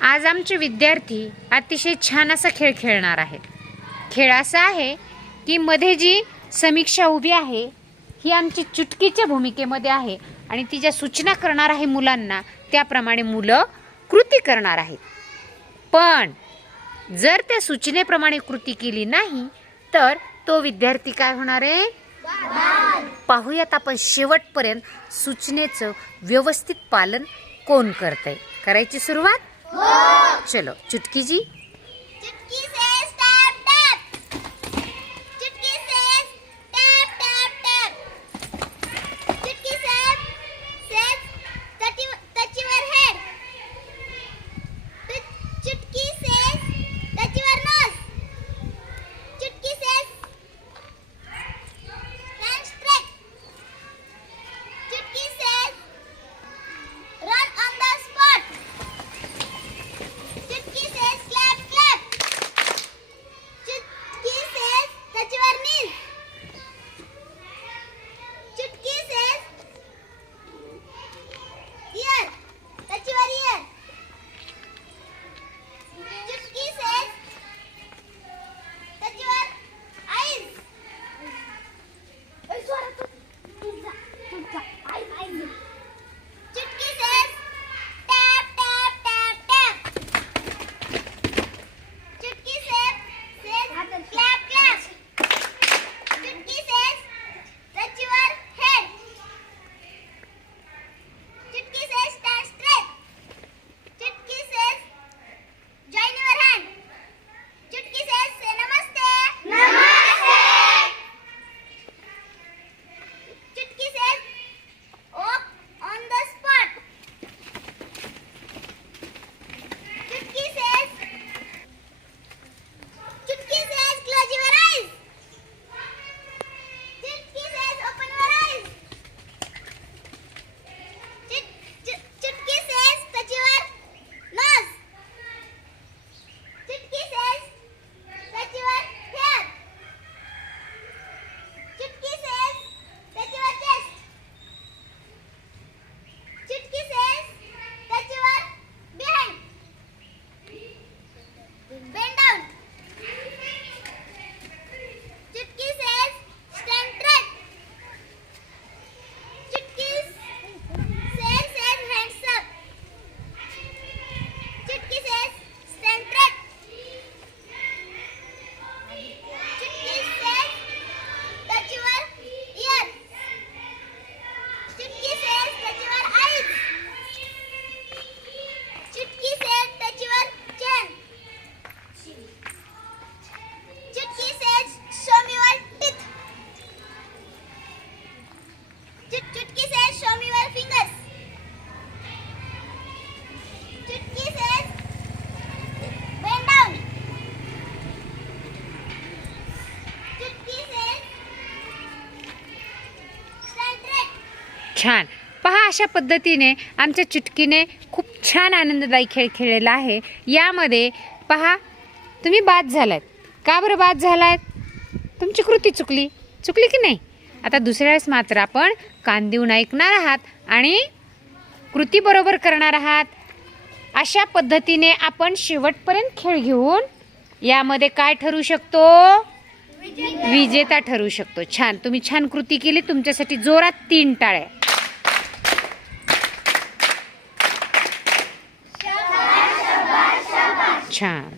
आज आमचे विद्यार्थी अतिशय छान असा खेळ खेळणार आहेत. खेळ असा आहे की मध्ये जी समीक्षा उभी आहे ही आमची चुटकीच्या भूमिकेमध्ये आहे आणि ती ज्या सूचना करणार आहे मुलांना त्याप्रमाणे मुलं कृती करणार आहेत. पण जर त्या सूचनेप्रमाणे कृती केली नाही तर तो विद्यार्थी काय होणार आहे? पाहूयात आपण शेवटपर्यंत सूचनेचं व्यवस्थित पालन कोण करतंय. करायची सुरुवात? चलो चुटकी जी। छान. पहा अशा पद्धतीने आमच्या चुटकीने खूप छान आनंददायी खेळ खेळलेला आहे. यामध्ये पहा तुम्ही बाद झालात. का बरं बाद झालात? तुमची कृती चुकली. चुकली की नाही? आता दुसऱ्या वेळेस मात्र आपण कान देऊन ऐकणार आहात आणि कृती बरोबर करणार आहात. अशा पद्धतीने आपण शेवटपर्यंत खेळ घेऊन यामध्ये काय ठरू शकतो? विजेता ठरू शकतो. छान. तुम्ही छान कृती केली. तुमच्यासाठी जोरात तीन टाळ्या. छान